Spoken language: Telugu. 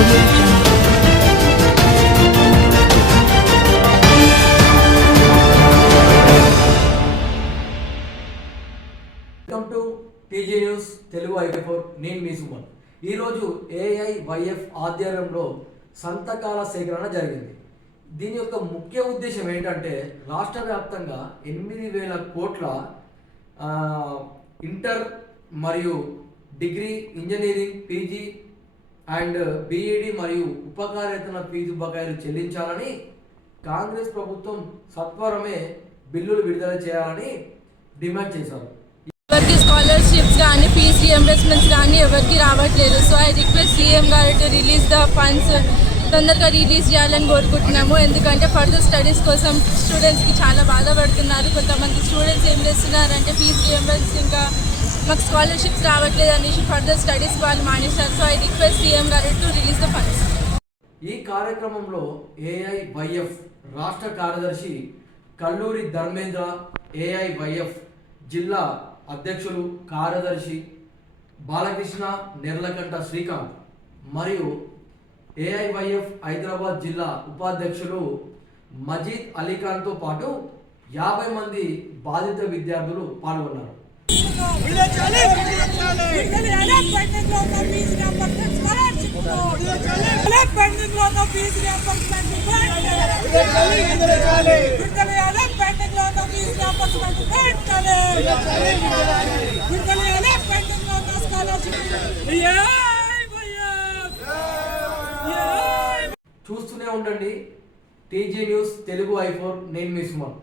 Welcome to TG news Telugu IT four. నేను మీ సుమన్. ఈరోజు ఏఐవైఎఫ్ ఆధ్వర్యంలో సంతకాల సేకరణ జరిగింది. దీని యొక్క ముఖ్య ఉద్దేశం ఏంటంటే రాష్ట్ర వ్యాప్తంగా ఎనిమిది వేల కోట్ల ఇంటర్ మరియు degree engineering PG and BEd మరియు ఉపకారేతన ఫీజు బకాయిలు చెల్లించాలని కాంగ్రెస్ ప్రభుత్వం సత్వరమే బిల్లులు విడుదల చేయాలని డిమాండ్ చేశారు. ఎవరికి స్కాలర్షిప్స్ కానీ ఫీజ్ రియంబర్స్మెంట్స్ కానీ ఎవరికి రావట్లేదు. సో ఐ రిక్వెస్ట్ సీఎం గారు టు రిలీజ్ ద ఫండ్స్ తొందరగా రిలీజ్ చేయాలని కోరుకుంటున్నాము. ఎందుకంటే ఫర్దర్ స్టడీస్ కోసం స్టూడెంట్స్కి చాలా బాధపడుతున్నారు. కొంతమంది స్టూడెంట్స్ ఏం చేస్తున్నారంటే ఫీజ్ రియంబర్స్ ఇంకా మాకు స్కాలర్షిప్స్ రావట్లేదు అనేసి ఫర్దర్ స్టడీస్ వాళ్ళు మానేశారు. సో ఐ రిక్వెస్ట్ సీఎం గారు టు రిలీజ్ ద ఫండ్స్ ఈ కార్యక్రమంలో ఏఐవైఎఫ్ రాష్ట్ర కార్యదర్శి కల్లూరి ధర్మేంద్ర ఏఐవైఎఫ్ జిల్లా అధ్యక్షులు కార్యదర్శి బాలకృష్ణ నిర్లకంఠ శ్రీకాంత్ మరియు ఏఐవైఎఫ్ హైదరాబాద్ జిల్లా ఉపాధ్యక్షులు మజీద్ అలీఖాన్తో పాటు యాభై మంది బాధిత విద్యార్థులు పాల్గొన్నారు. పెండింగ్లో ఉన్న ఫీజు రియంబర్స్మెంట్ స్కాలర్షిప్ పెండింగ్లో ఉన్న ఫీజు రియంబర్స్మెంట్ విడుదల పెండింగ్ పెండింగ్లో ఉన్న స్కాలర్షిప్ చూస్తూనే ఉండండి. టీజీ న్యూస్ తెలుగు ఐఫోర్ నేను మీ సుమన్.